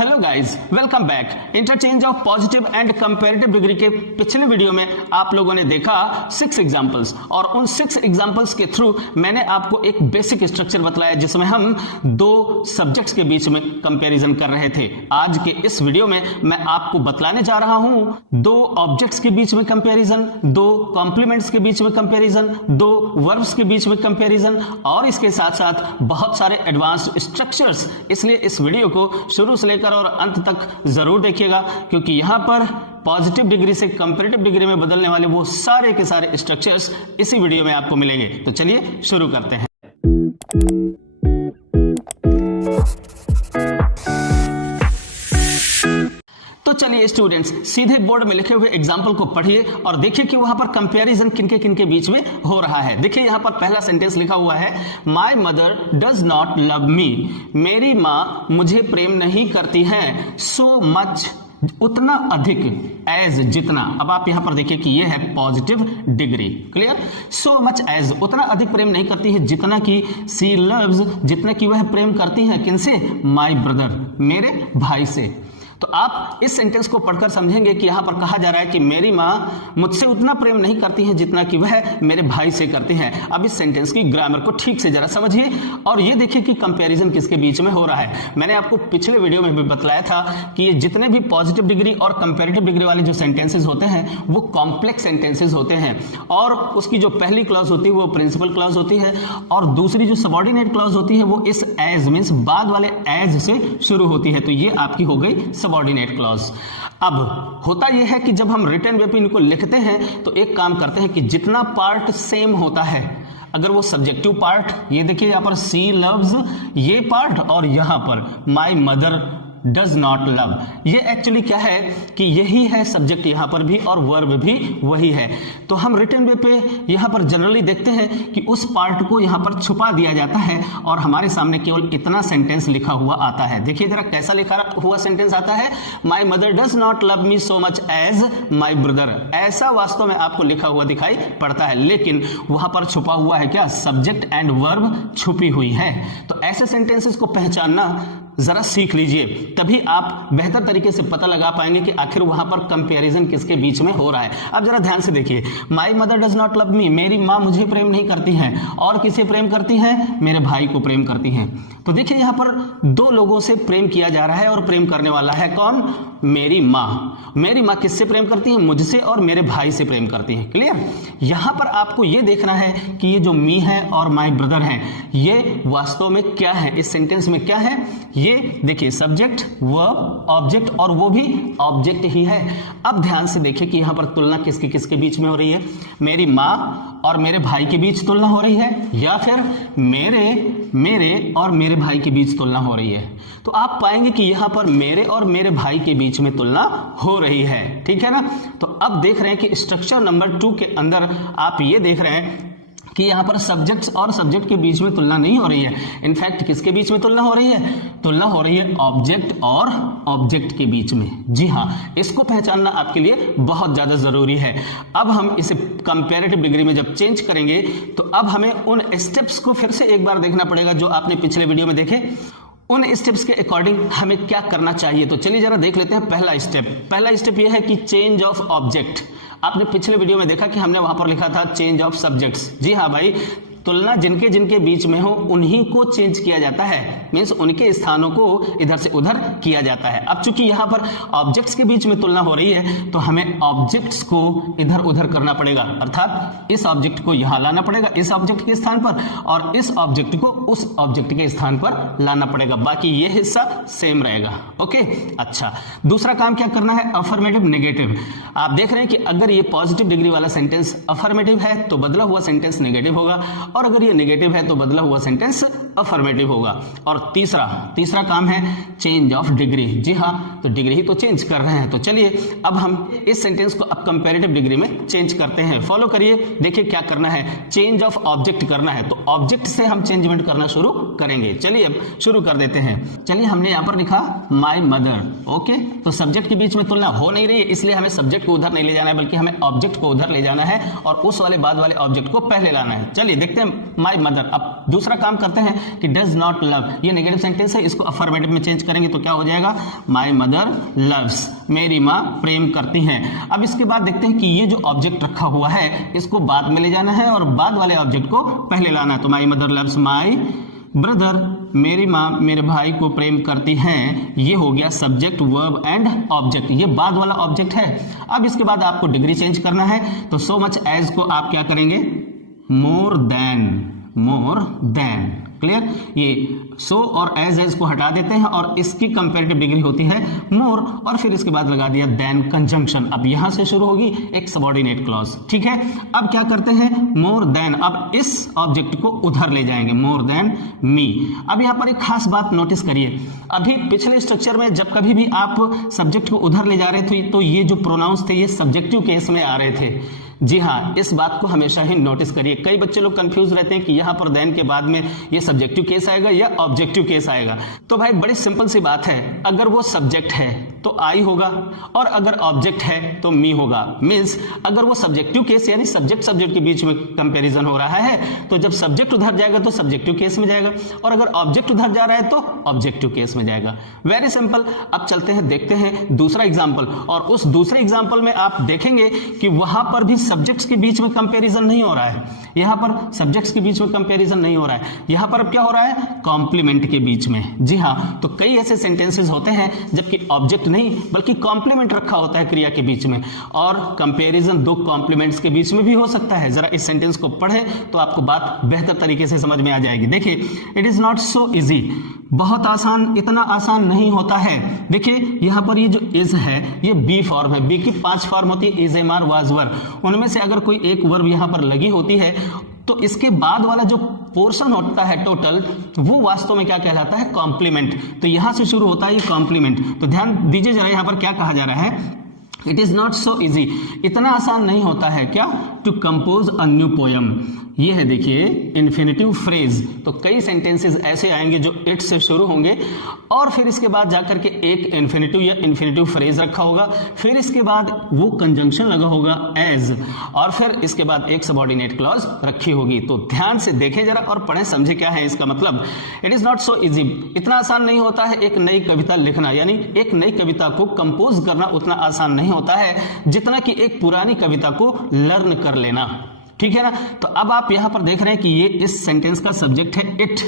Hello guys, welcome back. Interchange of positive and comparative degree के पिछले video में आप लोगों ने देखा 6 एग्जांपल्स और उन 6 एग्जांपल्स के थ्रू मैंने आपको एक बेसिक स्ट्रक्चर बतलाया जिसमें हम दो सब्जेक्ट्स के बीच में कंपैरिजन कर रहे थे। आज के इस वीडियो में मैं आपको बतलाने जा रहा हूं दो ऑब्जेक्ट्स के बीच में कंपैरिजन, दो कॉम्प्लीमेंट्स के बीच में कंपैरिजन, दो वर्ब्स के बीच में कंपैरिजन और इसके साथ साथ बहुत सारे एडवांस्ड स्ट्रक्चर्स। इसलिए इस वीडियो को शुरू से लेकर और अंत तक जरूर देखिएगा क्योंकि यहां पर पॉजिटिव डिग्री से कंपैरेटिव डिग्री में बदलने वाले वो सारे के सारे स्ट्रक्चर्स इसी वीडियो में आपको मिलेंगे। तो चलिए शुरू करते हैं। तो चलिए स्टूडेंट्स, सीधे बोर्ड में लिखे हुए एग्जाम्पल को पढ़िए और देखिए कि वहां पर कंपैरिजन किनके किनके बीच में हो रहा है। देखिए यहां पर पहला सेंटेंस लिखा हुआ है, my mother does not love मी। मेरी माँ मुझे प्रेम नहीं करती है। सो मच, उतना अधिक, एज, जितना। अब आप यहां पर देखिए कि यह है positive degree. Clear? So much as, उतना अधिक प्रेम नहीं करती है जितना कि सी लव्स, जितना कि वह प्रेम करती है। किनसे? माई ब्रदर, मेरे भाई से। तो आप इस सेंटेंस को पढ़कर समझेंगे कि यहां पर कहा जा रहा है कि मेरी माँ मुझसे उतना प्रेम नहीं करती है जितना कि वह मेरे भाई से करती है। अब इस सेंटेंस की ग्रामर को ठीक से जरा समझिए और ये देखिए कि कंपैरिजन किसके बीच में हो रहा है। मैंने आपको पिछले वीडियो में भी बतलाया था कि ये जितने भी पॉजिटिव डिग्री और कंपैरेटिव डिग्री वाले जो सेंटेंसेस होते हैं वो कॉम्प्लेक्स सेंटेंसेस होते हैं और उसकी जो पहली क्लॉज होती है वो प्रिंसिपल क्लॉज होती है और दूसरी जो सबऑर्डिनेट क्लॉज होती है वो इस एज मींस बाद वाले एज से शुरू होती है। तो ये आपकी हो गई सबऑर्डिनेट क्लॉज। अब होता यह है कि जब हम रिटन वे पे इनको लिखते हैं तो एक काम करते हैं कि जितना पार्ट सेम होता है, अगर वो सब्जेक्टिव पार्ट, ये देखिए यहां पर सी लव्स ये पार्ट और यहां पर माई मदर डज नॉट लव, ये एक्चुअली क्या है कि यही है सब्जेक्ट यहां पर भी और वर्ब भी वही है। तो हम रिटन वे पे यहां पर जनरली देखते हैं कि उस पार्ट को यहां पर छुपा दिया जाता है और हमारे सामने केवल इतना सेंटेंस लिखा हुआ आता है। देखिए जरा कैसा लिखा हुआ सेंटेंस आता है, my mother does not love me so much as my brother. ऐसा वास्तव में आपको लिखा हुआ दिखाई पड़ता है लेकिन वहां पर छुपा हुआ है क्या? सब्जेक्ट एंड वर्ब छुपी हुई है। तो ऐसे सेंटेंसेस को पहचानना जरा सीख लीजिए, तभी आप बेहतर तरीके से पता लगा पाएंगे कि आखिर वहां पर कंपैरिजन किसके बीच में हो रहा है। अब जरा ध्यान से देखिए, माई मदर डज नॉट लव मी, मेरी माँ मुझे प्रेम नहीं करती है और किसे प्रेम करती है? मेरे भाई को प्रेम करती है। तो देखिए यहां पर दो लोगों से प्रेम किया जा रहा है और प्रेम करने वाला है कौन? मेरी माँ। मेरी माँ किससे प्रेम करती है? मुझसे और मेरे भाई से प्रेम करती है। क्लियर? यहां पर आपको यह देखना है कि ये जो मी है और माई ब्रदर है ये वास्तव में क्या है, इस सेंटेंस में क्या है? ये देखिए सब्जेक्ट, वर्ब, ऑब्जेक्ट और वो भी ऑब्जेक्ट ही है। अब ध्यान से देखिए कि यहां पर तुलना किसके किसके बीच में हो रही है? मेरी माँ और मेरे भाई के बीच तुलना हो रही है या फिर मेरे और मेरे भाई के बीच तुलना हो रही है। तो आप पाएंगे कि यहां पर मेरे और मेरे भाई के बीच में तुलना हो रही है। ठीक है ना? तो अब देख रहे हैं कि स्ट्रक्चर नंबर 2 के अंदर आप ये देख रहे हैं कि यहां पर सब्जेक्ट्स और सब्जेक्ट के बीच में तुलना नहीं हो रही है। इनफैक्ट किसके बीच में तुलना हो रही है? तुलना हो रही है ऑब्जेक्ट और ऑब्जेक्ट के बीच में। जी हां, इसको पहचानना आपके लिए बहुत ज्यादा जरूरी है। अब हम इसे कंपैरेटिव डिग्री में जब चेंज करेंगे तो अब हमें उन स्टेप्स को फिर से एक बार देखना पड़ेगा जो आपने पिछले वीडियो में देखे। उन स्टेप्स के अकॉर्डिंग हमें क्या करना चाहिए, तो चलिए जरा देख लेते हैं। पहला स्टेप यह है कि चेंज ऑफ ऑब्जेक्ट। आपने पिछले वीडियो में देखा कि हमने वहां पर लिखा था चेंज ऑफ सब्जेक्ट्स। जी हाँ भाई, तुलना जिनके जिनके बीच में हो उन्हीं को चेंज किया जाता है, मींस उनके स्थानों को इधर से उधर किया जाता है। अब चूंकि यहां पर ऑब्जेक्ट्स के बीच में तुलना हो रही है तो हमें ऑब्जेक्ट्स को इधर उधर करना पड़ेगा, अर्थात इस ऑब्जेक्ट को यहां लाना पड़ेगा इस ऑब्जेक्ट के स्थान पर और इस ऑब्जेक्ट को उस ऑब्जेक्ट के स्थान पर लाना पड़ेगा। बाकी ये हिस्सा सेम रहेगा। ओके, अच्छा, दूसरा काम क्या करना है? Affirmative negative. आप देख रहे हैं कि अगर ये पॉजिटिव डिग्री वाला सेंटेंस अफर्मेटिव है तो बदला हुआ सेंटेंस नेगेटिव होगा और अगर ये नेगेटिव है तो बदला हुआ सेंटेंस अफर्मेटिव होगा। और तीसरा काम है चेंज ऑफ डिग्री। जी हां, तो डिग्री ही तो चेंज कर रहे हैं। तो चलिए अब हम इस सेंटेंस को अब कंपैरेटिव डिग्री में चेंज करते हैं। फॉलो करिए, देखिए क्या करना है। चेंज ऑफ ऑब्जेक्ट करना है तो ऑब्जेक्ट से हम चेंजमेंट करना शुरू करेंगे। चलिए अब शुरू कर देते हैं। चलिए हमने यहां पर लिखा माई मदर। ओके, तो सब्जेक्ट के बीच में तुलना हो नहीं रही है इसलिए हमें सब्जेक्ट को उधर नहीं ले जाना है बल्कि हमें ऑब्जेक्ट को उधर ले जाना है और उस वाले बाद वाले ऑब्जेक्ट को पहले लाना है। चलिए देखते हैं माई मदर। अब दूसरा काम करते हैं कि डज नॉट लव, ये नेगेटिव सेंटेंस है, इसको अफर्मेटिव में चेंज करेंगे तो क्या हो जाएगा, माई मदर लव्स, मेरी माँ प्रेम करती हैं। अब इसके बाद देखते हैं कि ये जो ऑब्जेक्ट रखा हुआ है इसको बाद में ले जाना है और बाद वाले ऑब्जेक्ट को पहले लाना है। तो my mother loves my brother, मेरी माँ मेरे भाई को प्रेम करती हैं, ये हो गया सब्जेक्ट वर्ब एंड ऑब्जेक्ट, ये बाद वाला ऑब्जेक्ट है। अब इसके बाद आपको डिग्री चेंज करना है, तो सो मच एज को आप क्या करेंगे, मोर देन, क्लियर। ये सो और एज को हटा देते हैं और इसकी कंपैरेटिव डिग्री होती है मोर, और फिर इसके बाद लगा दिया देन कंजंक्शन। अब यहां से शुरू होगी एक सबऑर्डिनेट क्लॉज, ठीक है। अब क्या करते हैं, मोर देन, अब इस ऑब्जेक्ट को उधर ले जाएंगे, मोर देन मी। अब यहां पर एक खास बात नोटिस करिए, अभी पिछले स्ट्रक्चर में जब कभी भी आप सब्जेक्ट को उधर ले जा रहे थे तो ये जो प्रोनाउंस थे ये सब्जेक्टिव केस में आ रहे थे। जी हाँ, इस बात को हमेशा ही नोटिस करिए। कई बच्चे लोग कंफ्यूज रहते हैं कि यहाँ पर देन के बाद में ये सब्जेक्टिव केस आएगा या ऑब्जेक्टिव केस आएगा। तो भाई बड़ी सिंपल सी बात है, अगर वो सब्जेक्ट है तो आई होगा और अगर ऑब्जेक्ट है तो मी होगा। मीन्स अगर वो सब्जेक्टिव केस यानी सब्जेक्ट के बीच में कंपैरिजन हो रहा है तो जब सब्जेक्ट उधर जाएगा तो सब्जेक्टिव केस में जाएगा, और अगर ऑब्जेक्ट उधर जा रहा है तो ऑब्जेक्टिव केस में जाएगा। Very simple. अब चलते हैं, देखते हैं दूसरा एग्जाम्पल, और उस दूसरे एग्जाम्पल में आप देखेंगे कि वहां पर भी सब्जेक्ट्स के बीच में कंपैरिजन नहीं हो रहा है, यहां पर सब्जेक्ट्स के बीच में कंपैरिजन नहीं हो रहा है, यहां पर अब क्या हो रहा है, कॉम्प्लीमेंट के बीच में। जी हां, तो कई ऐसे सेंटेंसेस होते हैं जबकि ऑब्जेक्ट नहीं बल्कि कॉम्प्लीमेंट रखा होता है क्रिया के बीच में, और कंपैरिजन दो कॉम्प्लीमेंट्स के बीच में भी हो सकता है। जरा इस सेंटेंस को पढ़े तो आपको बात बेहतर तरीके से समझ में आ जाएगी। देखिए, it is not so easy, बहुत आसान, इतना आसान नहीं होता है। देखिए यहां पर ये जो इज है ये बी फॉर्म है, बी की 5 फॉर्म होती है, इज, एम, आर, वाज, वर। उनमें से अगर कोई एक वर्ब यहां पर लगी होती है तो इसके बाद वाला जो पोर्शन होता है टोटल, वो वास्तव में क्या कहलाता है, कॉम्प्लीमेंट। तो यहां से शुरू होता है ये कॉम्प्लीमेंट। तो ध्यान दीजिए जरा, यहां पर क्या कहा जा रहा है, it is not so easy, इतना आसान नहीं होता है क्या, to compose a new poem. ये है देखिए इन्फिनेटिव फ्रेज। तो कई सेंटेंसेस ऐसे आएंगे जो इट से शुरू होंगे और फिर इसके बाद जाकर के एक इन्फिनेटिव या इन्फिनेटिव फ्रेज रखा होगा, फिर इसके बाद वो कंजंक्शन लगा होगा एज, और फिर इसके बाद एक सबऑर्डिनेट क्लॉज रखी होगी। तो ध्यान से देखें जरा और पढ़ें, समझे क्या है इसका मतलब। It is not so easy, इतना आसान नहीं होता है एक नई कविता लिखना, यानी एक नई कविता को कंपोज करना उतना आसान नहीं होता है जितना कि एक पुरानी कविता को लर्न कर लेना, ठीक है ना। तो अब आप यहां पर देख रहे हैं कि ये इस सेंटेंस का सब्जेक्ट है इट।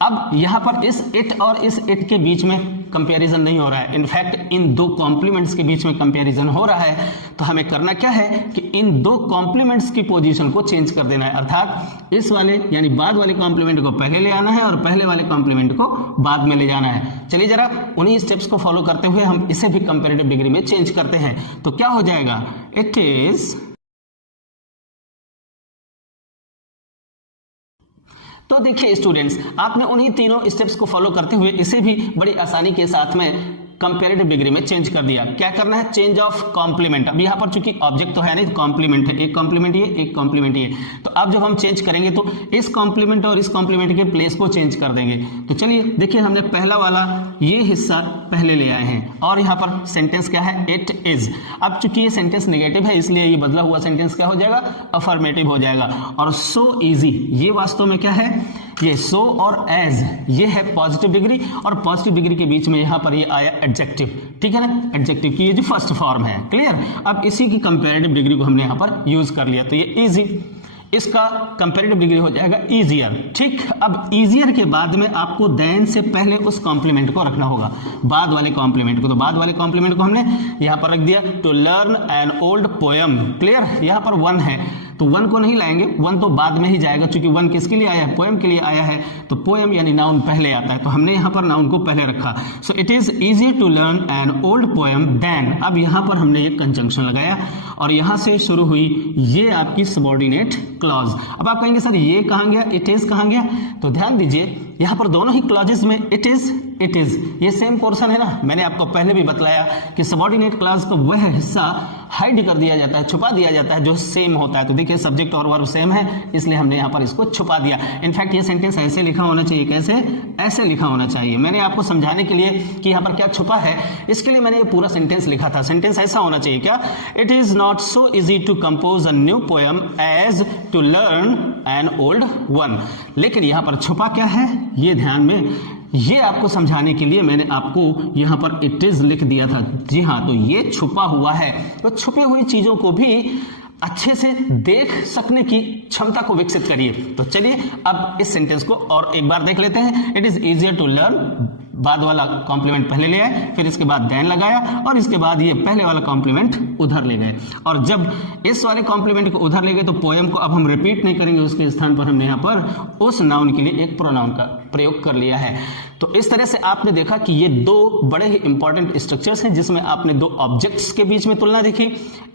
अब यहां पर इस इट और इस इट के बीच में कंपैरिजन नहीं हो रहा है, इनफैक्ट इन दो कॉम्प्लीमेंट्स के बीच में कंपैरिजन हो रहा है। तो हमें करना क्या है कि इन दो कॉम्प्लीमेंट्स की पोजीशन को चेंज कर देना है, अर्थात इस वाले यानी बाद वाले कॉम्प्लीमेंट को पहले ले आना है और पहले वाले कॉम्प्लीमेंट को बाद में ले जाना है। चलिए जरा उन्हीं स्टेप्स को फॉलो करते हुए हम इसे भी कंपैरेटिव डिग्री में चेंज करते हैं। तो क्या हो जाएगा, इट इज। तो देखिए स्टूडेंट्स, आपने उन्हीं तीनों स्टेप्स को फॉलो करते हुए इसे भी बड़ी आसानी के साथ में कंपैरेटिव डिग्री में चेंज कर दिया। क्या करना है, चेंज ऑफ कॉम्प्लीमेंट। अब यहां पर चूंकि ऑब्जेक्ट तो है नहीं, कॉम्प्लीमेंट है, एक कॉम्प्लीमेंट ये, एक कॉम्प्लीमेंट ये। तो अब जब हम चेंज करेंगे तो इस कॉम्प्लीमेंट और इस कॉम्प्लीमेंट के प्लेस को चेंज कर देंगे। तो चलिए देखिए, हमने पहला वाला ये हिस्सा पहले ले आए हैं और यहां पर सेंटेंस क्या है, इट इज। अब चूंकि ये सेंटेंस नेगेटिव है इसलिए ये बदला हुआ सेंटेंस क्या हो जाएगा, अफर्मेटिव हो जाएगा। और सो इजी, ये वास्तव में क्या है, ये सो और एज, ये है पॉजिटिव डिग्री, और पॉजिटिव डिग्री के बीच में यहां पर ये आया एडजेक्टिव, ठीक है ना। एडजेक्टिव की ये जो फर्स्ट फॉर्म है, क्लियर। अब इसी की कंपैरेटिव डिग्री को हमने यहां पर यूज कर लिया, तो ये इजी, इसका कंपैरेटिव डिग्री हो जाएगा इजियर, ठीक। अब इजियर के बाद में आपको देन से पहले उस कॉम्प्लीमेंट को रखना होगा, बाद वाले कॉम्प्लीमेंट को। तो बाद वाले कॉम्प्लीमेंट को हमने यहां पर रख दिया, to learn an old poem, clear. यहां पर वन है तो वन को नहीं लाएंगे, वन तो बाद में ही जाएगा, क्योंकि वन किसके लिए आया है, पोयम के लिए आया है। तो पोयम यानी नाउन पहले आता है, तो हमने यहां पर नाउन को पहले रखा। So it is easier to learn an old poem then. अब यहां पर हमने ये कंजंक्शन लगाया और यहां से शुरू हुई ये आपकी सबऑर्डिनेट क्लॉज। अब आप कहेंगे सर ये कहां गया, इट इज कहां गया, तो ध्यान दीजिए यहां पर दोनों ही क्लॉजेस में इट इज ये सेम पोर्शन है ना। मैंने आपको पहले भी बतलाया कि सबऑर्डिनेट क्लॉज का वह हिस्सा हाइड कर दिया जाता है, छुपा दिया जाता है जो सेम होता है। तो देखिए सब्जेक्ट और वर्ब सेम है, इसलिए हमने यहां पर इसको छुपा दिया। इनफैक्ट ये सेंटेंस ऐसे लिखा होना चाहिए, कैसे, ऐसे लिखा होना चाहिए। मैंने आपको समझाने के लिए कि यहां पर क्या छुपा है, इसके लिए मैंने ये पूरा सेंटेंस लिखा था। सेंटेंस ऐसा होना चाहिए क्या, it is not so easy to compose a new poem as to learn an old one. लेकिन यहां पर छुपा क्या है ये ध्यान में, ये आपको समझाने के लिए मैंने आपको यहां पर इट इज लिख दिया था। जी हां, तो ये छुपा हुआ है, तो छुपी हुई चीजों को भी अच्छे से देख सकने की क्षमता को विकसित करिए। तो चलिए अब इस सेंटेंस को और एक बार देख लेते हैं। It is easier to learn, बाद वाला कॉम्प्लीमेंट पहले ले आए, फिर इसके बाद देन लगाया और इसके बाद ये पहले वाला कॉम्प्लीमेंट उधर ले गए। और जब इस वाले कॉम्प्लीमेंट को उधर ले गए तो पोएम को अब हम रिपीट नहीं करेंगे, उसके स्थान पर हमने यहां पर उस नाउन के लिए एक प्रोनाउन का प्रयोग कर लिया है। तो इस तरह से आपने देखा कि ये दो बड़े ही इंपॉर्टेंट स्ट्रक्चर्स हैं जिसमें आपने दो ऑब्जेक्ट्स के बीच में तुलना देखी।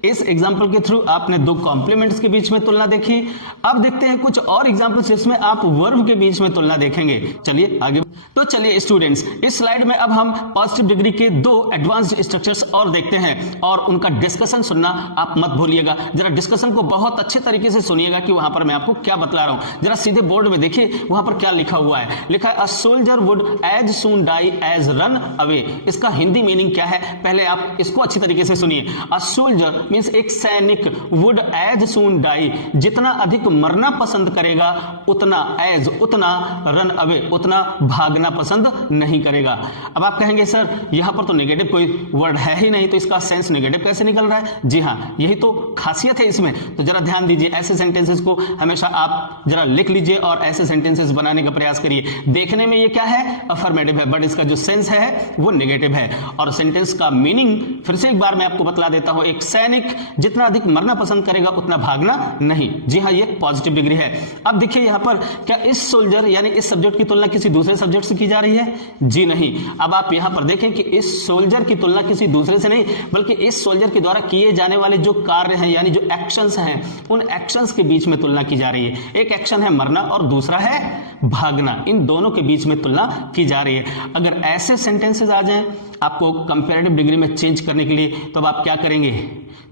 इस एग्जांपल के थ्रू आपने दो कॉम्प्लीमेंट्स के बीच में तुलना देखी। अब देखते हैं कुछ और एग्जांपल्स जिसमें आप वर्ब के बीच में तुलना देखेंगे। चलिए आगे। तो चलिए स्टूडेंट्स, इस स्लाइड में अब हम पॉजिटिव डिग्री के दो एडवांस्ड स्ट्रक्चर्स और देखते हैं और उनका डिस्कशन सुनना आप मत भूलिएगा। जरा डिस्कशन को बहुत अच्छे तरीके से सुनिएगा कि वहां पर मैं आपको क्या बतला रहा हूं। जरा सीधे बोर्ड में देखिए वहां पर क्या लिखा हुआ है। लिखा है a soldier would as soon die as run away. इसका हिंदी मीनिंग क्या है, पहले आप इसको अच्छी तरीके से सुनिए। अ सोल्जर मींस एक सैनिक, वुड एज सून डाई जितना अधिक मरना पसंद करेगा उतना रन अवे उतना भागना पसंद नहीं करेगा। अब आप कहेंगे सर यहां पर तो नेगेटिव कोई वर्ड है ही नहीं, तो इसका सेंस नेगेटिव कैसे निकल रहा है? जी हां, यही तो खासियत है इसमें। तो जरा ध्यान दीजिए, ऐसे सेंटेंसेस को हमेशा आप जरा लिख लीजिए और ऐसे सेंटेंसेस बनाने का प्रयास करिए। देखने में ये क्या है, अफर्मेटिव है, बट इसका जो सेंस है वो नेगेटिव है। और सेंटेंस का मीनिंग फिर से एक बार मैं आपको बतला देता हूं। एक सैनिक जितना अधिक मरना पसंद करेगा उतना भागना नहीं। जी हां, ये पॉजिटिव डिग्री है। अब देखिए यहां पर क्या इस सोल्जर यानी इस सब्जेक्ट की तुलना किसी दूसरे सब्जेक्ट से की जा रही है? जी नहीं। अब आप यहां पर देखें कि इस सोल्जर की तुलना किसी दूसरे से नहीं, बल्कि इस सोल्जर के द्वारा किए जाने वाले जो कार्य हैं यानी जो एक्शंस हैं उन एक्शंस के बीच में तुलना की जा रही है। एक एक्शन है मरना और दूसरा है भागना, इन दोनों के बीच में तुलना की जा रही है। अगर ऐसे सेंटेंसेस आ जाएं आपको कंपैरेटिव डिग्री में चेंज करने के लिए, तो अब आप क्या करेंगे?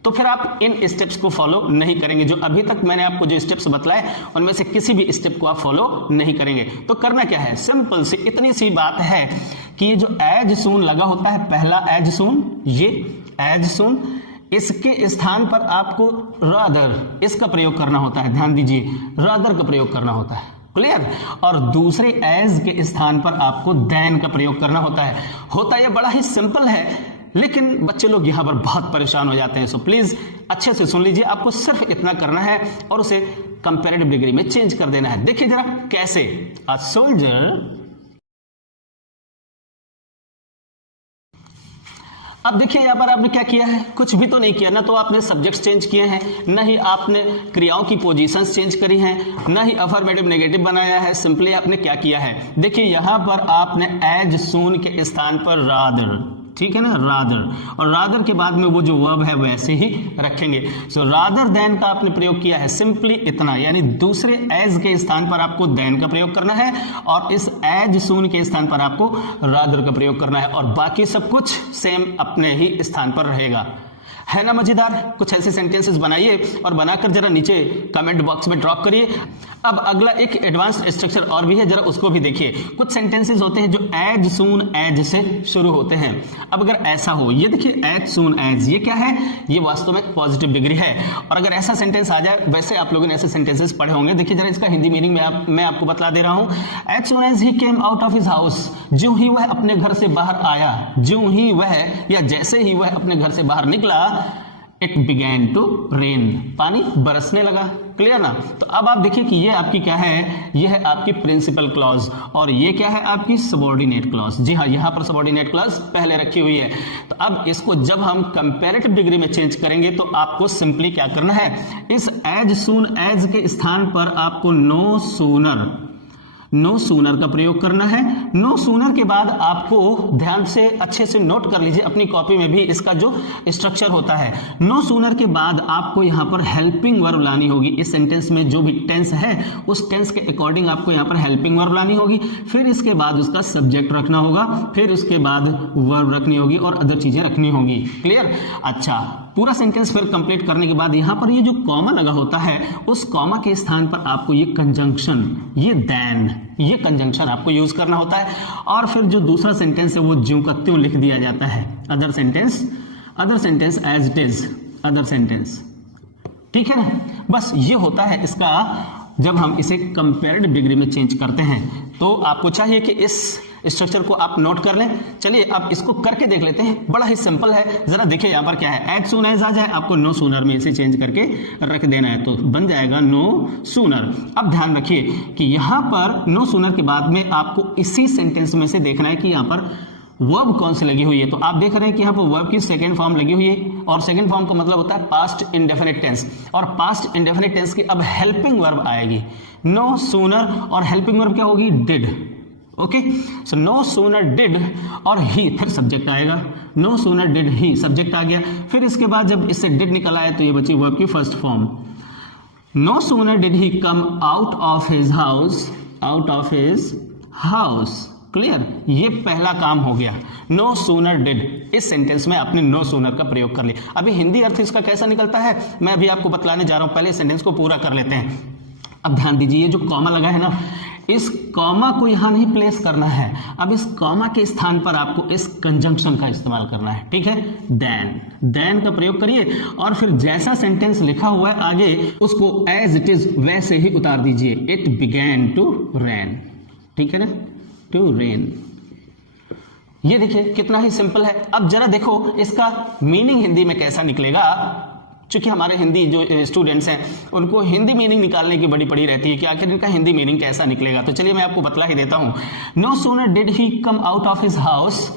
तो फिर आप इन स्टेप्स को फॉलो नहीं करेंगे। जो अभी तक मैंने आपको जो स्टेप्स बतलाए उनमें से किसी भी स्टेप को आप फॉलो नहीं करेंगे। तो करना क्या है, सिंपल सी इतनी सी बात है कि ये जो एज सून लगा होता है, पहला एज सून, ये एज सून, इसके स्थान पर आपको रादर इसका प्रयोग करना होता है। ध्यान दीजिए, रादर का प्रयोग करना होता है, क्लियर। और दूसरे एज के स्थान पर आपको देन का प्रयोग करना होता है। होता यह बड़ा ही सिंपल है, लेकिन बच्चे लोग यहां पर बहुत परेशान हो जाते हैं। सो प्लीज अच्छे से सुन लीजिए, आपको सिर्फ इतना करना है और उसे कंपैरेटिव डिग्री में चेंज कर देना है। देखिए जरा कैसे। अ सोल्जर, अब देखिए यहां पर आपने क्या किया है, कुछ भी तो नहीं किया ना। तो आपने सब्जेक्ट्स चेंज किए हैं, न ही आपने क्रियाओं की पोजीशंस चेंज करी हैं, न ही अफर्मेटिव नेगेटिव बनाया है। सिंपली आपने क्या किया है, देखिए यहां पर आपने एज सून के स्थान पर रादर, ठीक है ना, रादर, और रादर के बाद में वो जो वर्ब है वैसे ही रखेंगे। सो रादर देन का आपने प्रयोग किया है, सिंपली इतना, यानी दूसरे एज के स्थान पर आपको देन का प्रयोग करना है और इस एज सून के स्थान पर आपको रादर का प्रयोग करना है, और बाकी सब कुछ सेम अपने ही स्थान पर रहेगा। है ना मजेदार? कुछ ऐसे सेंटेंसेस बनाइए और बनाकर जरा नीचे कमेंट बॉक्स में ड्रॉप करिए। अब अगला एक एडवांस्ड स्ट्रक्चर और भी है, जरा उसको भी देखिए। कुछ सेंटेंसेस होते हैं जो एज सून एज से शुरू होते हैं। अब अगर ऐसा हो, ये देखिए एज सून एज, ये क्या है, ये वास्तव में पॉजिटिव डिग्री है। और अगर ऐसा सेंटेंस आ जाए, वैसे आप लोगों ने ऐसे सेंटेंसेस पढ़े होंगे, देखिए जरा इसका हिंदी मीनिंग मैं आपको बतला दे रहा हूं। As soon as he came out of his house, ज्यों ही वह अपने घर से बाहर आया, ज्यों ही वह या जैसे ही वह अपने घर से बाहर निकला, इट बिगैन टू रेन, पानी बरसने लगा। क्लियर ना? तो अब आप देखिए कि ये आपकी क्या है, ये है आपकी प्रिंसिपल क्लॉज और ये क्या है आपकी सबऑर्डिनेट क्लॉज। जी हाँ, यहां पर सबऑर्डिनेट क्लॉज पहले रखी हुई है। तो अब इसको जब हम कंपैरेटिव डिग्री में चेंज करेंगे तो आपको सिंपली क्या करना है, इस एज सून एज के स्थान पर आपको नो सूनर का प्रयोग करना है। नो सूनर के बाद आपको ध्यान से अच्छे से नोट कर लीजिए, अपनी कॉपी में भी इसका जो स्ट्रक्चर होता है। नो सूनर के बाद आपको यहां पर हेल्पिंग वर्ब लानी होगी। इस सेंटेंस में जो भी टेंस है उस टेंस के अकॉर्डिंग आपको यहां पर हेल्पिंग वर्ब लानी होगी। फिर इसके बाद उसका सब्जेक्ट रखना होगा, फिर उसके बाद वर्ब रखनी होगी और अदर चीजें रखनी होगी। क्लियर? अच्छा, पूरा सेंटेंस फिर कंप्लीट करने के बाद यहां पर ये जो कॉमा लगा होता है उस कॉमा के स्थान पर आपको ये कंजंक्शन, ये देन, ये कंजंक्शन आपको यूज करना होता है। और फिर जो दूसरा सेंटेंस है वो ज्यों का त्यों लिख दिया जाता है। Other sentence as it is, other sentence, ठीक है ना। बस ये होता है इसका जब हम इसे कंपेरेटिव डिग्री में चेंज करते हैं तो आपको चाहिए कि इस स्ट्रक्चर को आप नोट कर लें। चलिए अब इसको करके देख लेते हैं, बड़ा ही सिंपल है। जरा देखिए यहां पर क्या है, एज सून एज आ जाए, आपको नो सूनर में इसे चेंज करके रख देना है, तो बन जाएगा नो सूनर। अब ध्यान रखिए कि यहां पर नो सूनर के बाद में आपको इसी सेंटेंस में से देखना है कि यहां पर वर्ब कौन सी लगी हुई है। तो आप देख रहे हैं कि यहां पर वर्ब की सेकंड फॉर्म लगी हुई है, और सेकंड फॉर्म का मतलब होता है पास्ट इंडेफिनिट टेंस, और पास्ट इंडेफिनिट टेंस की अब हेल्पिंग वर्ब आएगी नो सूनर, और हेल्पिंग वर्ब क्या होगी, did. Okay, so no sooner did और ही, फिर सब्जेक्ट आएगा, no sooner did he, subject आ गया। फिर इसके बाद जब इससे डिड निकल आया तो ये बची वर्ब की first form. No sooner did he come out of his house, out of his house. Clear, ये पहला काम हो गया, नो सूनर डिड। इस सेंटेंस में आपने नो सूनर का प्रयोग कर लिया। अभी हिंदी अर्थ इसका कैसा निकलता है मैं अभी आपको बतलाने जा रहा हूं, पहले सेंटेंस को पूरा कर लेते हैं। अब ध्यान दीजिए, ये जो कॉमा लगा है ना, इस कॉमा को यहां नहीं प्लेस करना है, अब इस कॉमा के स्थान पर आपको इस कंजंक्शन का इस्तेमाल करना है, ठीक है। देन, देन का प्रयोग करिए और फिर जैसा सेंटेंस लिखा हुआ है आगे उसको एज इट इज वैसे ही उतार दीजिए। इट बिगैन टू रेन, ठीक है ना, टू रेन। ये देखिए कितना ही सिंपल है। अब जरा देखो इसका मीनिंग हिंदी में कैसा निकलेगा। चूंकि हमारे हिंदी जो स्टूडेंट्स हैं उनको हिंदी मीनिंग निकालने की बड़ी पड़ी रहती है कि आखिर इनका हिंदी मीनिंग कैसा निकलेगा, तो चलिए मैं आपको बतला ही देता हूं। No sooner did he come out of his house,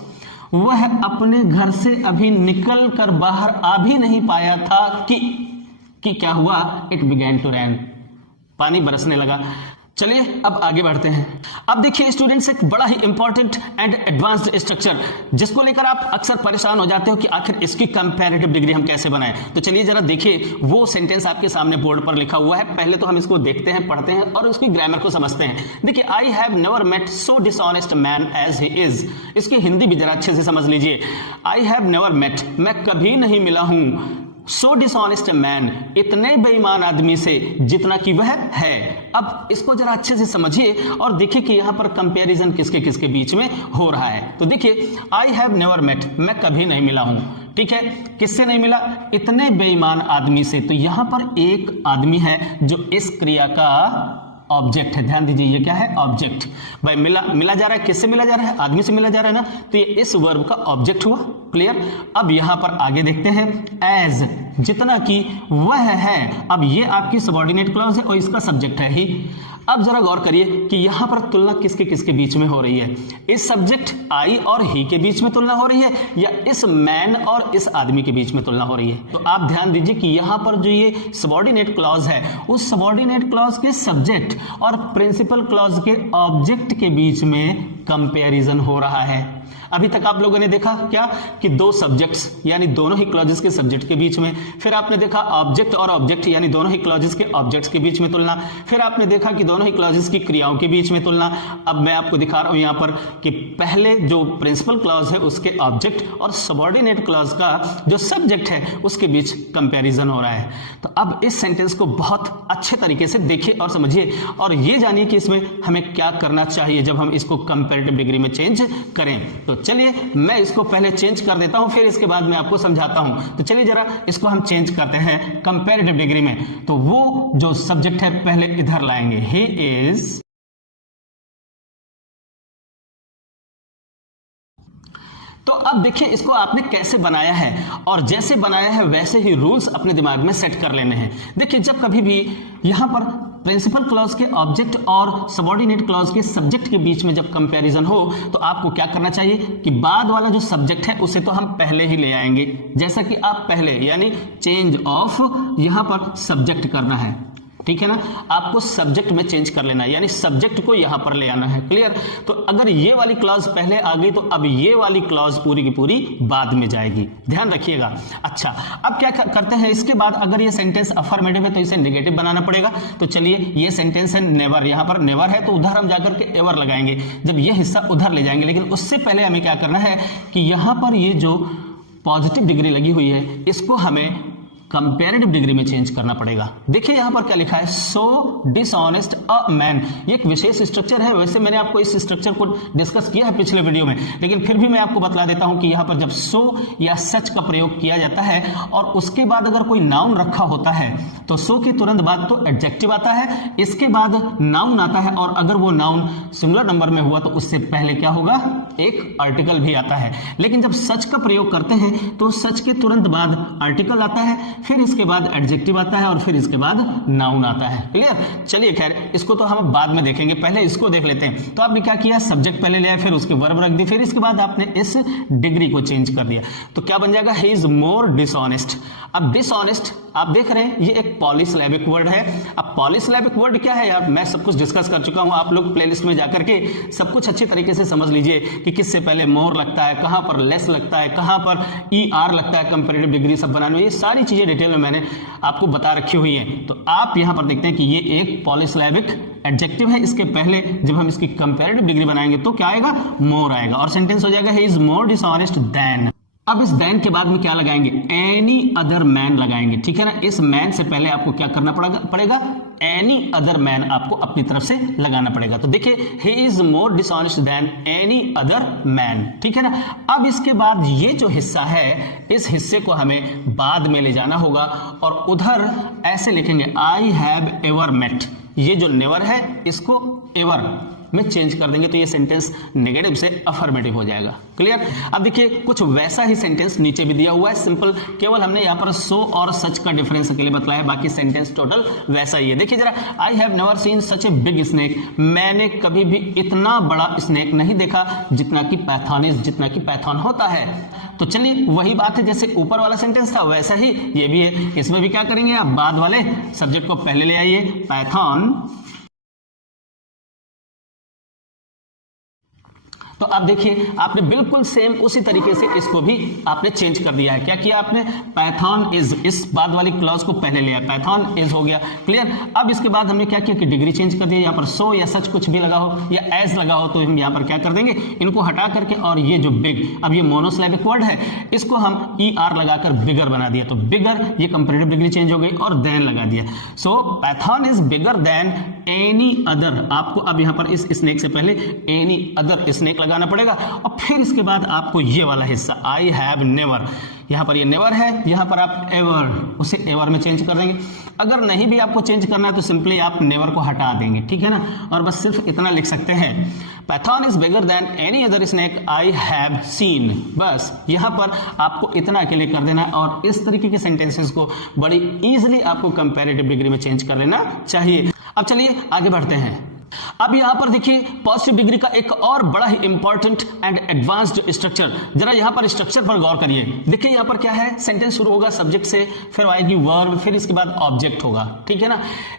वह अपने घर से अभी निकल कर बाहर आ भी नहीं पाया था कि क्या हुआ, इट बिगैन टू रेन, पानी बरसने लगा। चलिए अब आगे बढ़ते हैं। अब देखिए स्टूडेंट्स, एक बड़ा ही इंपॉर्टेंट एंड एडवांस्ड स्ट्रक्चर जिसको लेकर आप अक्सर परेशान हो जाते हो कि आखिर इसकी कंपैरेटिव डिग्री हम कैसे बनाएं। तो चलिए जरा देखिए, वो सेंटेंस आपके सामने बोर्ड पर लिखा हुआ है, पहले तो हम इसको देखते हैं, पढ़ते हैं और उसकी ग्रामर को समझते हैं। देखिए, I have never met so dishonest man as he is. इसकी हिंदी भी जरा अच्छे से समझ लीजिए। आई हैव नेवर मेट, मैं कभी नहीं मिला हूं, सो डिसऑनेस्ट मैन, इतने बेईमान आदमी से जितना कि वह है। अब इसको जरा अच्छे से समझिए और देखिए कि यहां पर कंपैरिजन किसके किसके बीच में हो रहा है। तो देखिए, आई हैव नेवर मेट, मैं कभी नहीं मिला हूं, ठीक है। किससे नहीं मिला, इतने बेईमान आदमी से। तो यहां पर एक आदमी है जो इस क्रिया का ऑब्जेक्ट है। ध्यान दीजिए, ये क्या है, ऑब्जेक्ट। भाई मिला जा रहा है, किससे मिला जा रहा है, आदमी से मिला जा रहा है ना, तो ये इस वर्ब का ऑब्जेक्ट हुआ। क्लियर। अब यहां पर आगे देखते हैं, एज, जितना कि वह है। अब ये आपकी सबऑर्डिनेट क्लॉज है और इसका सब्जेक्ट है ही। अब जरा गौर करिए कि यहां पर तुलना किसके किसके बीच में हो रही है, इस सब्जेक्ट आई और ही के बीच में तुलना हो रही है, या इस मैन और इस आदमी के बीच में तुलना हो रही है। तो आप ध्यान दीजिए कि यहां पर जो ये सबऑर्डिनेट क्लॉज है, उस सबऑर्डिनेट क्लॉज के सब्जेक्ट और प्रिंसिपल क्लॉज के ऑब्जेक्ट के बीच में कंपैरिजन हो रहा है। अभी तक आप लोगों ने देखा क्या कि दो सब्जेक्ट्स यानी दोनों ही क्लॉजेस के सब्जेक्ट के बीच में, फिर आपने देखा ऑब्जेक्ट और ऑब्जेक्ट यानी दोनों ही क्लॉजेस के ऑब्जेक्ट्स के बीच में तुलना, फिर आपने देखा कि दोनों ही क्लॉजेस की क्रियाओं के बीच में तुलना। अब मैं आपको दिखा रहा हूं यहां पर कि पहले जो प्रिंसिपल क्लॉज है उसके ऑब्जेक्ट और सबऑर्डिनेट क्लॉज का जो सब्जेक्ट है उसके बीच कंपैरिजन हो रहा है। तो अब इस सेंटेंस को बहुत अच्छे तरीके से देखिए और समझिए और ये जानिए कि इसमें हमें क्या करना चाहिए जब हम इसको कंपैरेटिव डिग्री में चेंज करें। तो चलिए मैं इसको पहले चेंज कर देता हूं, फिर इसके बाद मैं आपको समझाता हूं। तो चलिए जरा इसको हम चेंज करते हैं कंपैरेटिव डिग्री में। तो वो जो सब्जेक्ट है पहले इधर लाएंगे, ही इज। तो अब देखिए इसको आपने कैसे बनाया है, और जैसे बनाया है वैसे ही रूल्स अपने दिमाग में सेट कर लेने हैं। देखिए, जब कभी भी यहां पर प्रिंसिपल क्लॉज के ऑब्जेक्ट और सबऑर्डिनेट क्लॉज के सब्जेक्ट के बीच में जब कंपैरिजन हो तो आपको क्या करना चाहिए कि बाद वाला जो सब्जेक्ट है उसे तो हम पहले ही ले आएंगे, जैसा कि आप पहले यानी चेंज ऑफ यहां पर सब्जेक्ट करना है, ठीक है ना। आपको सब्जेक्ट में चेंज कर लेना है, यानी सब्जेक्ट को यहां पर ले आना है। क्लियर। तो अगर ये वाली क्लॉज पहले आ गई तो अब ये वाली क्लॉज पूरी की पूरी बाद में जाएगी, ध्यान रखिएगा। अच्छा, अब क्या करते हैं, इसके बाद अगर ये सेंटेंस अफर्मेटिव है तो इसे नेगेटिव बनाना पड़ेगा। तो चलिए, ये सेंटेंस है नेवर, यहां पर नेवर है तो उधर हम जाकर के एवर लगाएंगे, जब ये हिस्सा उधर ले जाएंगे। लेकिन उससे पहले हमें क्या करना है कि यहां पर ये जो पॉजिटिव डिग्री लगी हुई है इसको हमें कंपैरेटिव डिग्री में चेंज करना पड़ेगा। देखिए यहां पर क्या लिखा है, सो डिसऑनेस्ट अ मैन। ये एक विशेष स्ट्रक्चर है, वैसे मैंने आपको इस स्ट्रक्चर को डिस्कस किया है पिछले वीडियो में, लेकिन फिर भी मैं आपको बतला देता हूं कि यहां पर जब सो या सच का प्रयोग किया जाता है और उसके बाद अगर कोई नाउन रखा होता है तो सो के तुरंत बाद तो एडजेक्टिव आता है, इसके बाद नाउन आता है, और अगर वो नाउन सिंगुलर नंबर में हुआ तो उससे पहले क्या होगा, एक आर्टिकल भी आता है। लेकिन जब सच का प्रयोग करते हैं तो सच के तुरंत बाद आर्टिकल आता है, फिर इसके बाद एडजेक्टिव आता है और फिर इसके बाद नाउन आता है। क्लियर? चलिए खैर इसको तो हम बाद में देखेंगे, पहले इसको देख लेते हैं। तो आपने क्या किया, सब्जेक्ट पहले लिया, फिर उसके वर्ब रख दी, फिर इसके बाद आपने इस डिग्री को चेंज कर दिया, तो क्या बन जाएगा, ही इज मोर डिसऑनेस्ट। अब डिसऑनेस्ट आप देख रहे हैं ये एक पॉलीसिलैबिक वर्ड है। अब पॉलीसिलैबिक वर्ड क्या है यार, मैं सब कुछ डिस्कस कर चुका हूं, आप लोग प्लेलिस्ट में जाकर के सब कुछ अच्छी तरीके से समझ लीजिए कि किससे पहले मोर लगता है, कहां पर लेस लगता है, कहां पर ER लगता है, कंपैरेटिव डिग्री सब बनाने में, ये सारी चीजें डिटेल में मैंने आपको बता रखी हुई है। तो आप यहां पर देखते हैं कि ये एक पॉलीसिलैबिक एडजेक्टिव है, इसके पहले जब हम इसकी कंपैरेटिव डिग्री बनाएंगे तो क्या आएगा, मोर आएगा, और सेंटेंस हो जाएगा he is more dishonest than. अब इस देन के बाद में क्या लगाएंगे, एनी अदर मैन लगाएंगे, ठीक है ना। इस मैन से पहले आपको क्या करना पड़ेगा, एनी अदर मैन आपको अपनी तरफ से लगाना पड़ेगा। तो देखिए he is more dishonest than any other man, ठीक है ना। अब इसके बाद ये जो हिस्सा है, इस हिस्से को हमें बाद में ले जाना होगा और उधर ऐसे लिखेंगे, आई हैव एवर मेट। ये जो नेवर है इसको एवर में चेंज कर देंगे तो ये सेंटेंस नेगेटिव से अफर्मेटिव हो जाएगा। क्लियर? अब देखिए कुछ वैसा ही सेंटेंस नीचे भी दिया हुआ है, सिंपल, केवल हमने यहाँ पर सो और सच का डिफरेंस अकेले बतलाया, बाकी सेंटेंस टोटल वैसा ही है। देखिए जरा, आई have never seen such a big snake. मैंने कभी भी इतना बड़ा स्नेक नहीं देखा जितना कि पैथॉन होता है। तो चलिए वही बात है, जैसे ऊपर वाला सेंटेंस था वैसा ही ये भी है। इसमें भी क्या करेंगे आप, बाद वाले सब्जेक्ट को पहले ले आइए, पैथॉन। तो आप देखिए आपने बिल्कुल सेम उसी तरीके से इसको भी आपने चेंज कर दिया है। क्या किया आपने, पैथॉन इज, इस बाद वाली क्लॉज को पहले लिया, पैथॉन इज हो गया। क्लियर? अब इसके बाद हमने क्या किया कि डिग्री चेंज कर दी, यहाँ पर सो या सच कुछ भी लगा हो या एज लगा हो तो हम यहाँ पर क्या कर देंगे, इनको हटा करके, और ये जो बिग, अब ये मोनोसिलैबिक वर्ड है इसको हम ER लगाकर बिगर बना दिया, तो बिगर, ये कंपैरेटिव डिग्री चेंज हो गई, और देन लगा दिया। So python is bigger than any other. आपको अब यहाँ पर इस स्नेक से पहले एनी अदर स्नेक लगाना पड़ेगा, और फिर इसके बाद आपको ये वाला हिस्सा, आई हैव नेवर, यहां पर ये नेवर है, यहां पर आप एवर, उसे एवर में चेंज कर देंगे। अगर नहीं भी आपको चेंज करना है तो सिंपली आप नेवर को हटा देंगे, ठीक है ना, और बस सिर्फ इतना लिख सकते हैं, python is bigger than any other snake I have seen. बस यहां पर आपको इतना अकेले कर देना है, और इस तरीके के सेंटेंसेस को बड़ी इजीली आपको कंपैरेटिव डिग्री में चेंज कर लेना चाहिए। अब चलिए आगे बढ़ते हैं। अब यहां पर देखिए पॉजिटिव डिग्री का एक और बड़ा ही इंपॉर्टेंट एंड एडवांस्ड स्ट्रक्चर, जरा यहां पर स्ट्रक्चर पर गौर करिए। देखिए यहां पर क्या है, सेंटेंस शुरू होगा सब्जेक्ट से, फिर आएगी वर्ब, फिर इसके बाद ऑब्जेक्ट होगा, ठीक है ना।